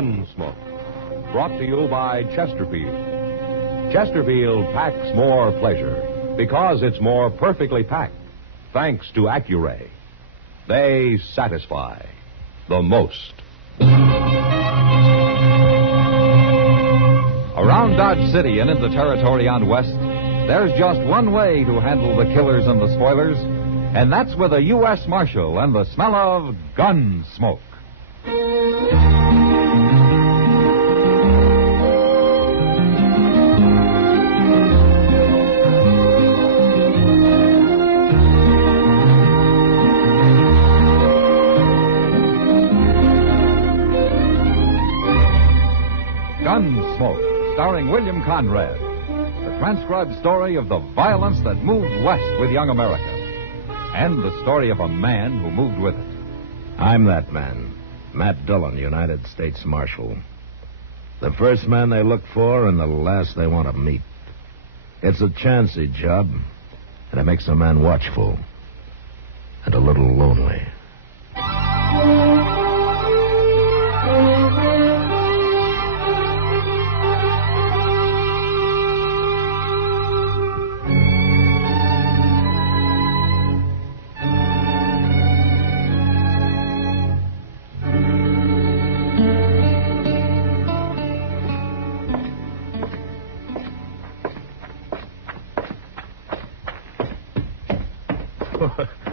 Gunsmoke, brought to you by Chesterfield. Chesterfield packs more pleasure because it's more perfectly packed, thanks to Accuray. They satisfy the most. Around Dodge City and in the territory on West, there's just one way to handle the killers and the spoilers, and that's with a U.S. Marshal and the smell of gun smoke. Gunsmoke, starring William Conrad. The transcribed story of the violence that moved west with young America. And the story of a man who moved with it. I'm that man, Matt Dillon, United States Marshal. The first man they look for and the last they want to meet. It's a chancy job, and it makes a man watchful and a little lonely.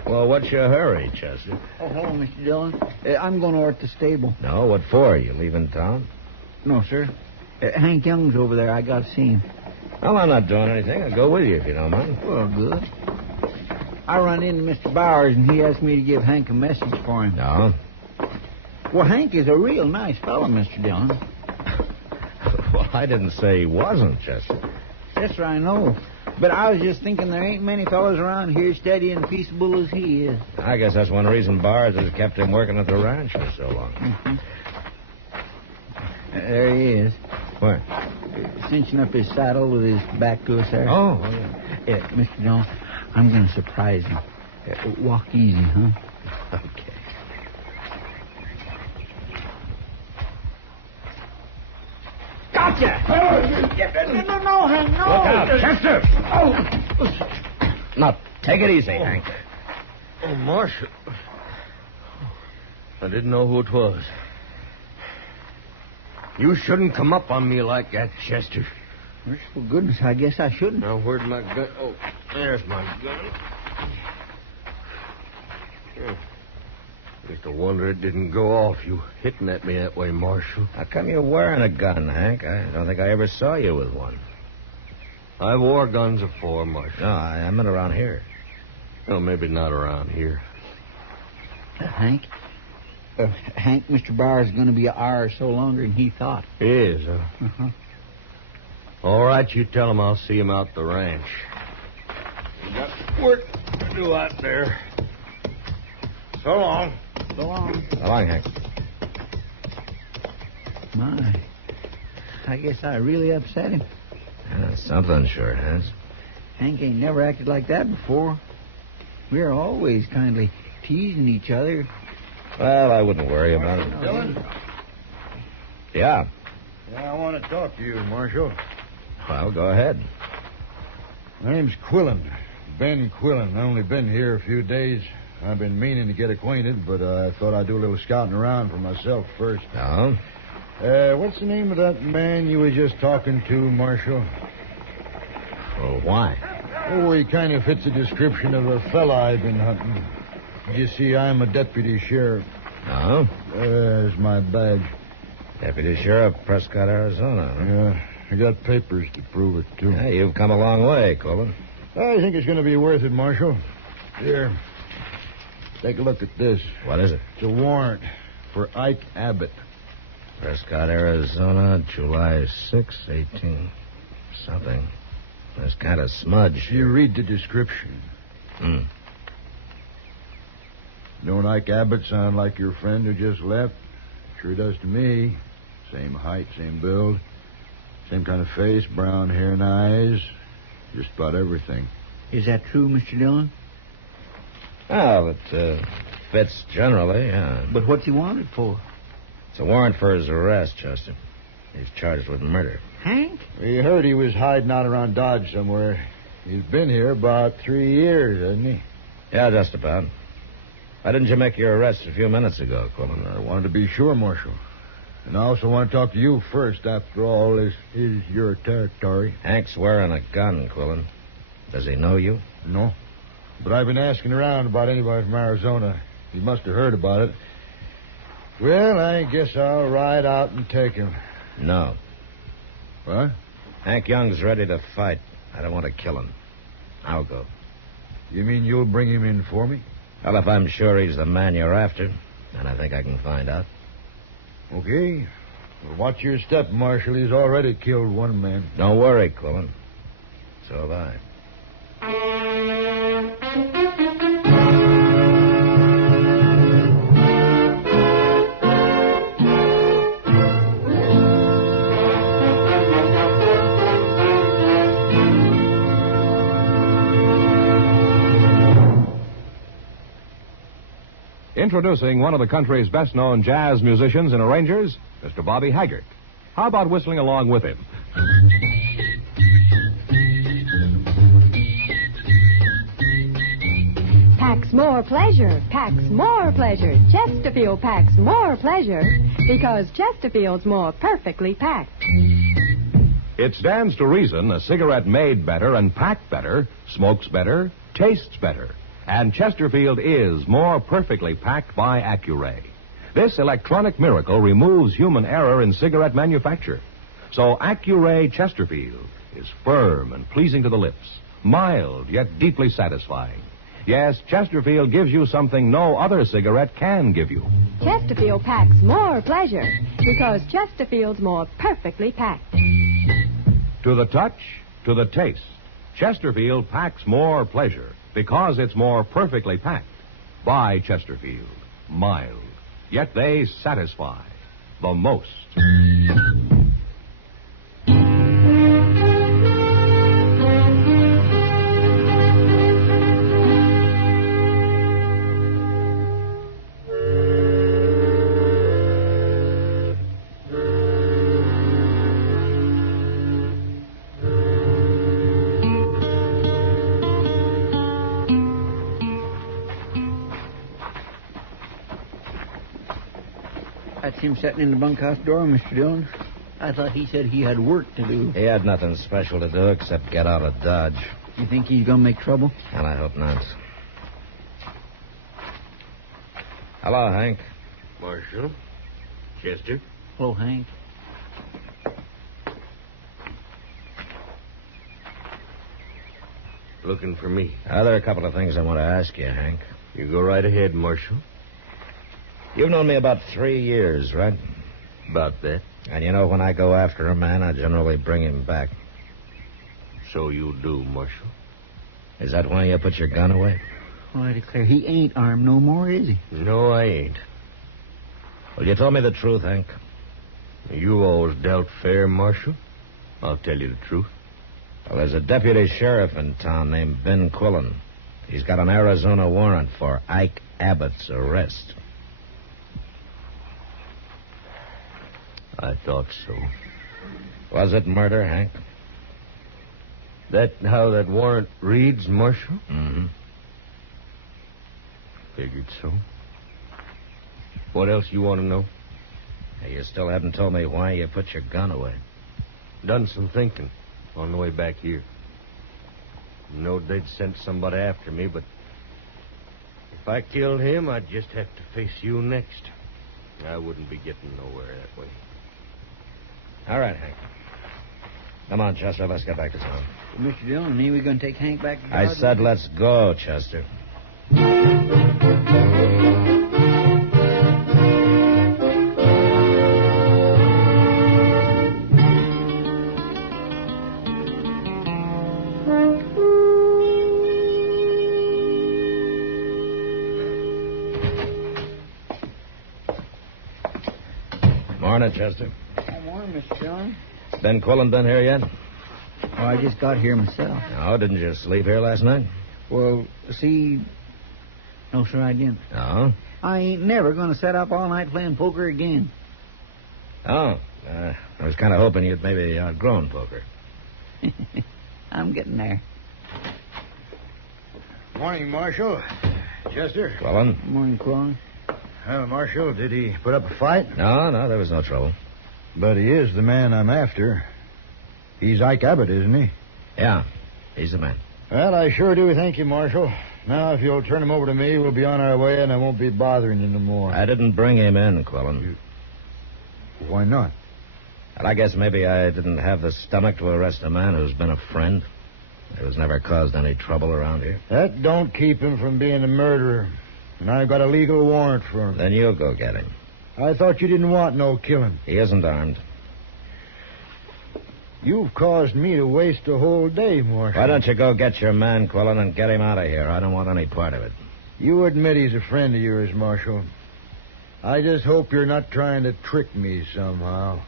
Well, what's your hurry, Chester? Oh, hello, Mr. Dillon. I'm going over at the stable. No, what for? You leaving town? No, sir. Hank Young's over there. I got to see him. Well, I'm not doing anything. I'll go with you if you don't mind. Well, good. I run into Mr. Bowers, and he asked me to give Hank a message for him. No? Well, Hank is a real nice fellow, Mr. Dillon. Well, I didn't say he wasn't, Chester. Yes, sir, I know. But I was just thinking there ain't many fellows around here steady and peaceable as he is. I guess that's one reason Bowers has kept him working at the ranch for so long. Mm-hmm. There he is. Where? Cinching up his saddle with his back to us there. Oh, yeah. Mr. Dillon, I'm going to surprise him. Walk easy, huh? Okay. Gotcha! No, Hank, no! Look out, Chester! Oh! Now, take it easy, Hank. Oh, Marshal. I didn't know who it was. You shouldn't come up on me like that, Chester. Merciful goodness, I guess I shouldn't. Now, where'd my gun... Oh, there's my gun. Just a wonder it didn't go off. You hitting at me that way, Marshal. How come you're wearing a gun, Hank? I don't think I ever saw you with one. I wore guns before, Marshal. No, I meant around here. Well, maybe not around here. Hank, Mr. Bowers is going to be an hour or so longer than he thought. He is, huh? Uh-huh. All right, you tell him I'll see him out the ranch. We got work to do out there. So long. So long. So long, Hank. My, I guess I really upset him. Yeah, something sure has. Hank ain't never acted like that before. We're always kindly teasing each other. Well, I wouldn't worry about it. Dillon? Yeah. Yeah, I want to talk to you, Marshal. Well, go ahead. My name's Quillen. Ben Quillen. I've only been here a few days. I've been meaning to get acquainted, but I thought I'd do a little scouting around for myself first. No? What's the name of that man you were just talking to, Marshal? Well, why? Oh, he kind of fits the description of a fella I've been hunting. You see, I'm a deputy sheriff. No? There's my badge. Deputy Sheriff, Prescott, Arizona. Huh? Yeah, I got papers to prove it, too. Yeah, you've come a long way, Quillen. I think it's going to be worth it, Marshal. Here, take a look at this. What is it? It's a warrant for Ike Abbott. Prescott, Arizona, July 6, 18... something. That's kind of smudge. You read the description. Don't Ike Abbott sound like your friend who just left? Sure does to me. Same height, same build. Same kind of face, brown hair and eyes. Just about everything. Is that true, Mr. Dillon? Well, it fits generally, yeah. But what's he wanted for? It's a warrant for his arrest, Chester. He's charged with murder. Hank? We heard he was hiding out around Dodge somewhere. He's been here about 3 years, hasn't he? Yeah, just about. Why didn't you make your arrest a few minutes ago, Quillen? I wanted to be sure, Marshal. And I also want to talk to you first. After all, this is your territory. Hank's wearing a gun, Quillen. Does he know you? No. But I've been asking around about anybody from Arizona. He must have heard about it. Well, I guess I'll ride out and take him. No. What? Hank Young's ready to fight. I don't want to kill him. I'll go. You mean you'll bring him in for me? Well, if I'm sure he's the man you're after, then I think I can find out. Okay. Well, watch your step, Marshal. He's already killed one man. Don't worry, Quillen. So have I. Introducing one of the country's best-known jazz musicians and arrangers, Mr. Bobby Haggart. How about whistling along with him? Packs more pleasure, packs more pleasure. Chesterfield packs more pleasure because Chesterfield's more perfectly packed. It stands to reason a cigarette made better and packed better smokes better, tastes better. And Chesterfield is more perfectly packed by Accuray. This electronic miracle removes human error in cigarette manufacture. So Accuray Chesterfield is firm and pleasing to the lips, mild yet deeply satisfying. Yes, Chesterfield gives you something no other cigarette can give you. Chesterfield packs more pleasure because Chesterfield's more perfectly packed. To the touch, to the taste, Chesterfield packs more pleasure because it's more perfectly packed. By Chesterfield, mild, yet they satisfy the most. That's him sitting in the bunkhouse door, Mr. Dillon. I thought he said he had work to do. He had nothing special to do except get out of Dodge. You think he's going to make trouble? And I hope not. Hello, Hank. Marshal. Chester. Hello, Hank. Looking for me. There are a couple of things I want to ask you, Hank. You go right ahead, Marshal. You've known me about 3 years, right? About that. And you know when I go after a man, I generally bring him back. So you do, Marshal. Is that why you put your gun away? Well, I declare, he ain't armed no more, is he? No, I ain't. Well, you tell me the truth, Hank. You always dealt fair, Marshal. I'll tell you the truth. Well, there's a deputy sheriff in town named Ben Quillen. He's got an Arizona warrant for Ike Abbott's arrest. I thought so. Was it murder, Hank? That how that warrant reads, Marshal? Mm-hmm. Figured so. What else you want to know? You still haven't told me why you put your gun away. Done some thinking on the way back here. Knowed they'd sent somebody after me, but if I killed him, I'd just have to face you next. I wouldn't be getting nowhere that way. All right, Hank. Come on, Chester. Let's get back to town. Well, Mr. Dillon, me, we're going to take Hank back to I Dodge? said let's go, Chester. Morning, Chester. Good morning, Mr. Dillon. Ben Quillen been here yet? Oh, I just got here myself. No, didn't you sleep here last night? Well, see... No, sir, I didn't. No? I ain't never going to set up all night playing poker again. Oh, I was kind of hoping you'd maybe outgrown poker. I'm getting there. Morning, Marshal. Chester. Quillen? Morning, Quillen. Well, Marshal, did he put up a fight? No, there was no trouble. But he is the man I'm after. He's Ike Abbott, isn't he? Yeah, he's the man. Well, I sure do thank you, Marshal. Now, if you'll turn him over to me, we'll be on our way, and I won't be bothering you no more. I didn't bring him in, Quillen. Why not? Well, I guess maybe I didn't have the stomach to arrest a man who's been a friend. Who's never caused any trouble around here. That don't keep him from being a murderer. And I've got a legal warrant for him. Then you'll go get him. I thought you didn't want no killing. He isn't armed. You've caused me to waste a whole day, Marshal. Why don't you go get your man, Quillen, and get him out of here? I don't want any part of it. You admit he's a friend of yours, Marshal. I just hope you're not trying to trick me somehow.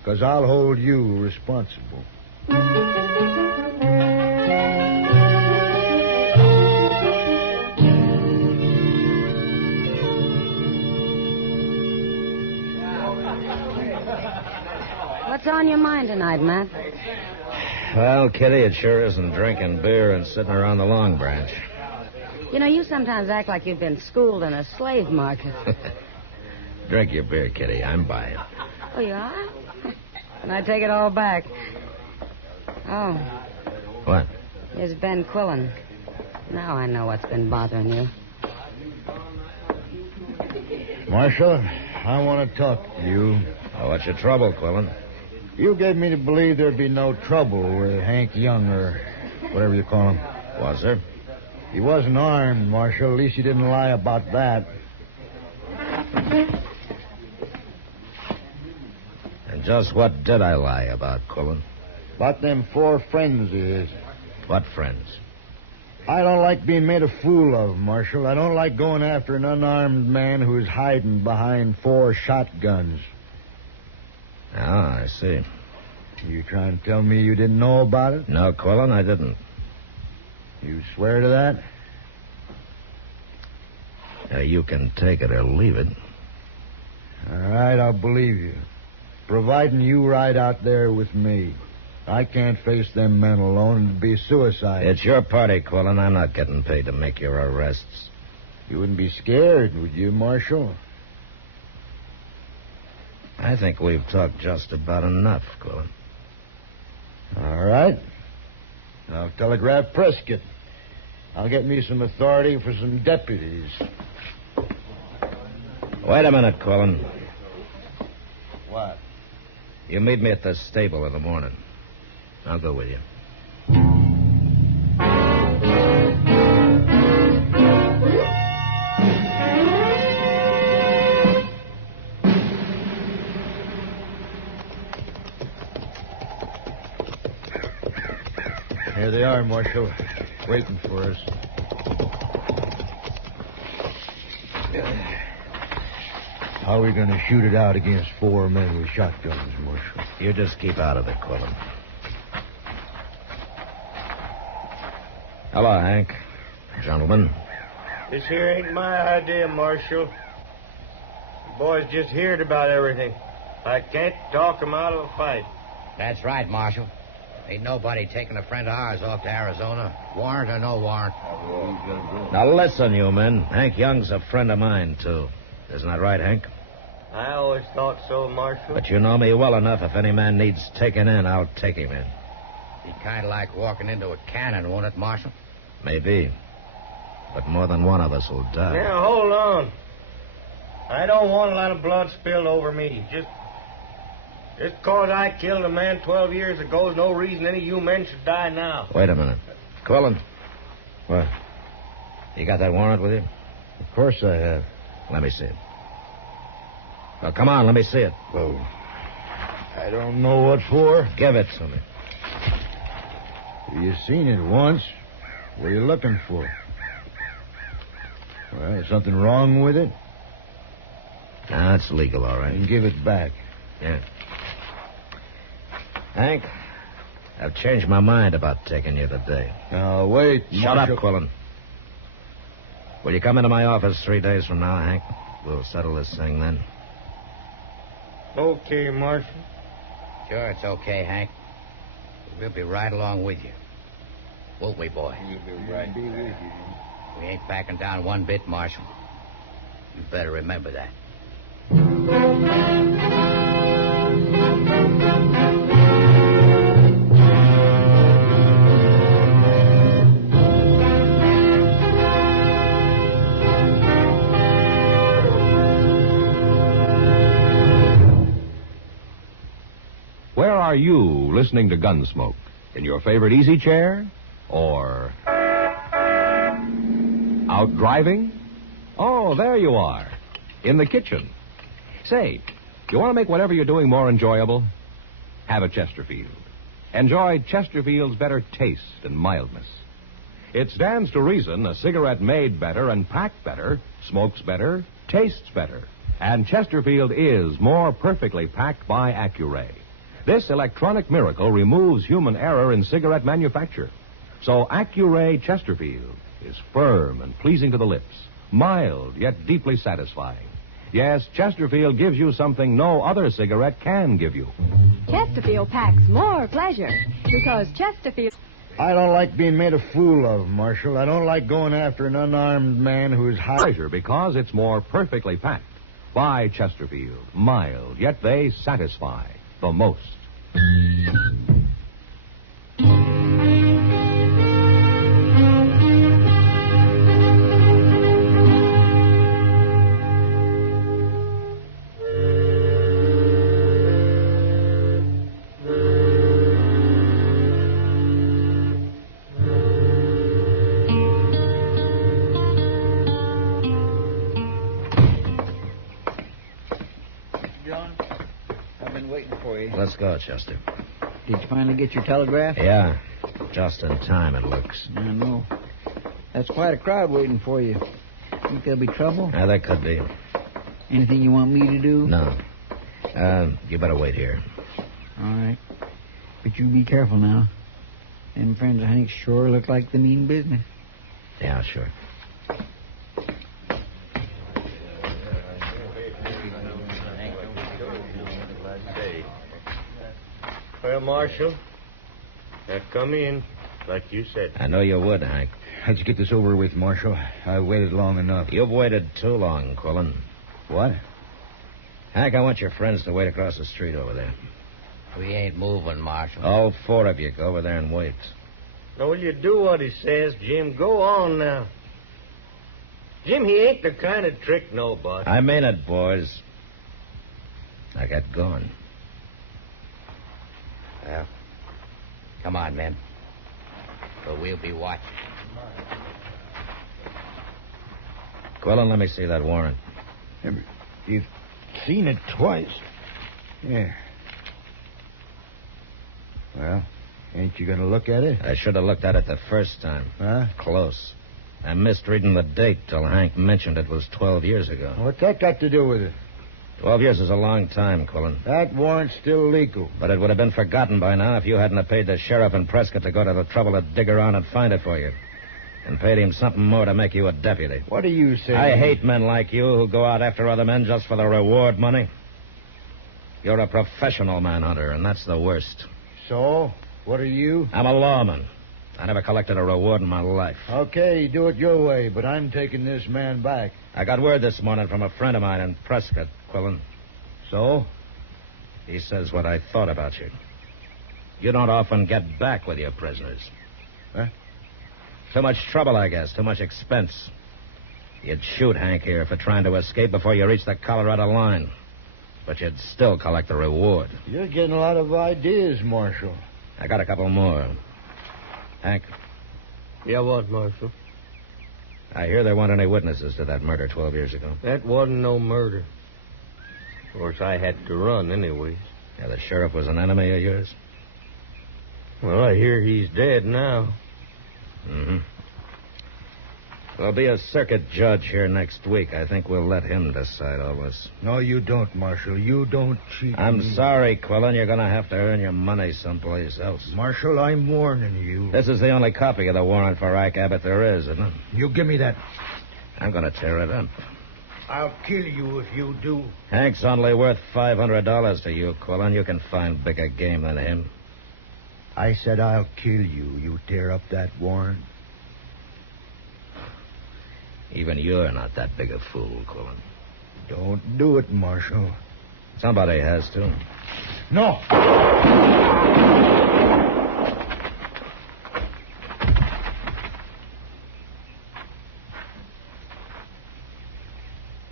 Because I'll hold you responsible. What's on your mind tonight, Matt? Well, Kitty, it sure isn't drinking beer and sitting around the Long Branch. You know, you sometimes act like you've been schooled in a slave market. Drink your beer, Kitty. I'm buying. Oh, you are? And I take it all back. Oh, What? here's Ben Quillen. Now I know what's been bothering you. Marshal, I want to talk to you. Oh, what's your trouble, Quillen? You gave me to believe there'd be no trouble with Hank Young or whatever you call him. Was there? He wasn't armed, Marshal. At least you didn't lie about that. And just what did I lie about, Quillen? About them 4 friends of his. What friends? I don't like being made a fool of, Marshal. I don't like going after an unarmed man who's hiding behind 4 shotguns. Ah, I see. You trying to tell me you didn't know about it? No, Quillen, I didn't. You swear to that? You can take it or leave it. All right, I'll believe you. Providing you ride out there with me. I can't face them men alone. It'd be suicide. It's your party, Quillen. I'm not getting paid to make your arrests. You wouldn't be scared, would you, Marshal? I think we've talked just about enough, Quillen. All right. I'll telegraph Prescott. I'll get me some authority for some deputies. Wait a minute, Quillen. What? You meet me at the stable in the morning. I'll go with you. Here they are, Marshal. Waiting for us. How are we going to shoot it out against 4 men with shotguns, Marshal? You just keep out of it, Quillen. Hello, Hank. Gentlemen. This here ain't my idea, Marshal. The boys just heard about everything. I can't talk 'em out of a fight. That's right, Marshal. Ain't nobody taking a friend of ours off to Arizona, warrant or no warrant. Now listen, you men. Hank Young's a friend of mine, too. Isn't that right, Hank? I always thought so, Marshal. But you know me well enough. If any man needs taken in, I'll take him in. Be kind of like walking into a cannon, won't it, Marshal? Maybe. But more than one of us will die. Now, hold on. I don't want a lot of blood spilled over me. Just cause I killed a man 12 years ago is no reason any of you men should die now. Wait a minute. Quillen. What? You got that warrant with you? Of course I have. Let me see it. Well, come on, let me see it. Well, I don't know what for. Give it to me. You seen it once. What are you looking for? Well, is something wrong with it? Nah, it's legal, all right. Then give it back. Yeah. Hank, I've changed my mind about taking you today. Now, wait. Shut Marshal. up, Quillen. Will you come into my office 3 days from now, Hank? We'll settle this thing then. Okay, Marshal. Sure, it's okay, Hank. We'll be right along with you. Won't we, boy? We'll be right with you. We ain't backing down one bit, Marshal. You better remember that. Where are you listening to Gunsmoke? In your favorite easy chair? Or out driving? Oh, there you are. In the kitchen. Say, you want to make whatever you're doing more enjoyable? Have a Chesterfield. Enjoy Chesterfield's better taste and mildness. It stands to reason a cigarette made better and packed better, smokes better, tastes better. And Chesterfield is more perfectly packed by Accuray. This electronic miracle removes human error in cigarette manufacture. So Accuray Chesterfield is firm and pleasing to the lips, mild yet deeply satisfying. Yes, Chesterfield gives you something no other cigarette can give you. Chesterfield packs more pleasure because Chesterfield... I don't like being made a fool of, Marshal. I don't like going after an unarmed man who's high. Pleasure because it's more perfectly packed. By Chesterfield, mild, yet they satisfy the most. John, I've been waiting for you. Let's go, Chester. Did you finally get your telegraph? Yeah, just in time, it looks. I know. That's quite a crowd waiting for you. Think there'll be trouble? Yeah, there could be. Anything you want me to do? No. You better wait here. All right. But you be careful now. Them friends of Hank's sure look like they mean business. Yeah, sure. Well, Marshal, come in, like you said. I know you would, Hank. Let's get this over with, Marshal. I waited long enough. You've waited too long, Quillen. What? Hank, I want your friends to wait across the street over there. We ain't moving, Marshal. All four of you go over there and wait. Now, will you do what he says, Jim? Go on now. Jim, he ain't the kind of trick nobody. I mean it, boys. I got going. Well, come on, men. But we'll be watching. Quillen, let me see that warrant. You've seen it twice. Yeah. Well, ain't you going to look at it? I should have looked at it the first time. Huh? Close. I missed reading the date till Hank mentioned it was 12 years ago. What's that got to do with it? 12 years is a long time, Quillen. That warrant's still legal. But it would have been forgotten by now if you hadn't have paid the sheriff in Prescott to go to the trouble to dig around and find it for you. And paid him something more to make you a deputy. What are you saying? I hate men like you who go out after other men just for the reward money. You're a professional manhunter, and that's the worst. So? What are you? I'm a lawman. I never collected a reward in my life. Okay, do it your way, but I'm taking this man back. I got word this morning from a friend of mine in Prescott, Quillen. So? He says what I thought about you. You don't often get back with your prisoners. Huh? Too much trouble, I guess. Too much expense. You'd shoot Hank here for trying to escape before you reached the Colorado line. But you'd still collect the reward. You're getting a lot of ideas, Marshal. I got a couple more. Hank, Yeah, what, Marshal? I hear there weren't any witnesses to that murder 12 years ago. That wasn't no murder. Of course, I had to run anyways. Yeah, the sheriff was an enemy of yours? Well, I hear he's dead now. Mm-hmm. There'll be a circuit judge here next week. I think we'll let him decide all this. No, you don't, Marshal. You don't cheat I'm me. sorry, Quillen. You're going to have to earn your money someplace else. Marshal, I'm warning you. This is the only copy of the warrant for Ike Abbott there is, isn't it? You give me that. I'm going to tear it up. I'll kill you if you do. Hank's only worth $500 to you, Quillen. You can find bigger game than him. I said I'll kill you. You tear up that warrant. Even you're not that big a fool, Quillen. Don't do it, Marshal. Somebody has to. No.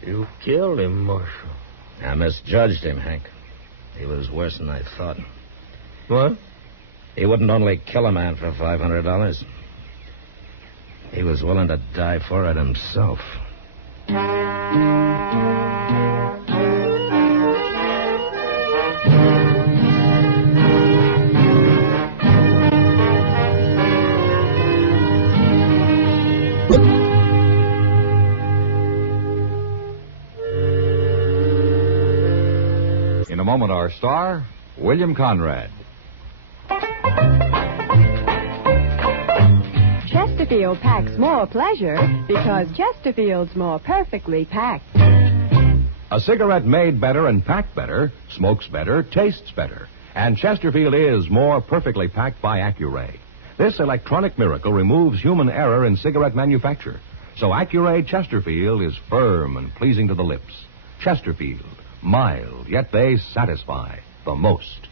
You killed him, Marshal. I misjudged him, Hank. He was worse than I thought. What? He wouldn't only kill a man for $500. He was willing to die for it himself. In a moment, our star, William Conrad. Chesterfield packs more pleasure because Chesterfield's more perfectly packed. A cigarette made better and packed better, smokes better, tastes better. And Chesterfield is more perfectly packed by Accuray. This electronic miracle removes human error in cigarette manufacture. So Accuray Chesterfield is firm and pleasing to the lips. Chesterfield, mild, yet they satisfy the most.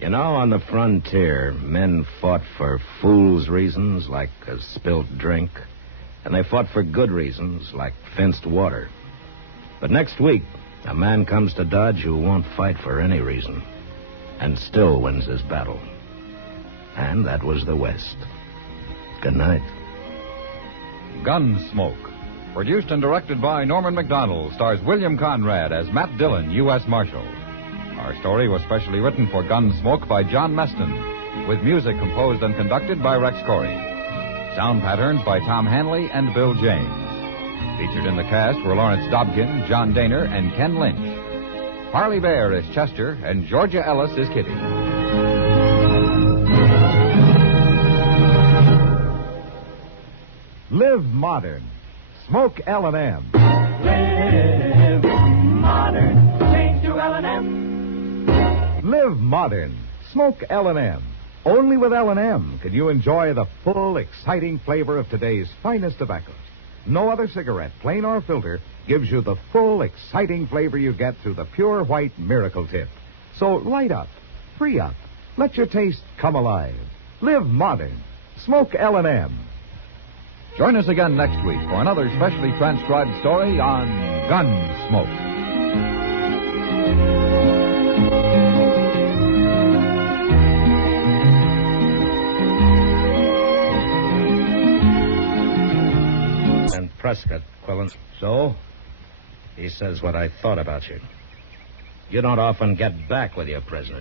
You know, on the frontier, men fought for fool's reasons, like a spilt drink, and they fought for good reasons, like fenced water. But next week, a man comes to Dodge who won't fight for any reason, and still wins his battle. And that was the West. Good night. Gunsmoke. Produced and directed by Norman Macdonnell, stars William Conrad as Matt Dillon, U.S. Marshal. Our story was specially written for Gunsmoke by John Meston, with music composed and conducted by Rex Corey. Sound patterns by Tom Hanley and Bill James. Featured in the cast were Lawrence Dobkin, John Daner, and Ken Lynch. Harley Bear is Chester, and Georgia Ellis is Kitty. Live modern. Smoke L&M. Live modern. Change to L&M. Live modern. Smoke L&M. Only with L&M can you enjoy the full, exciting flavor of today's finest tobaccos. No other cigarette, plain or filter, gives you the full, exciting flavor you get through the pure white Miracle Tip. So light up, free up, let your taste come alive. Live modern. Smoke L&M. Join us again next week for another specially transcribed story on Gunsmoke. And Prescott, Quillen. So? He says what I thought about you. You don't often get back with your prisoner.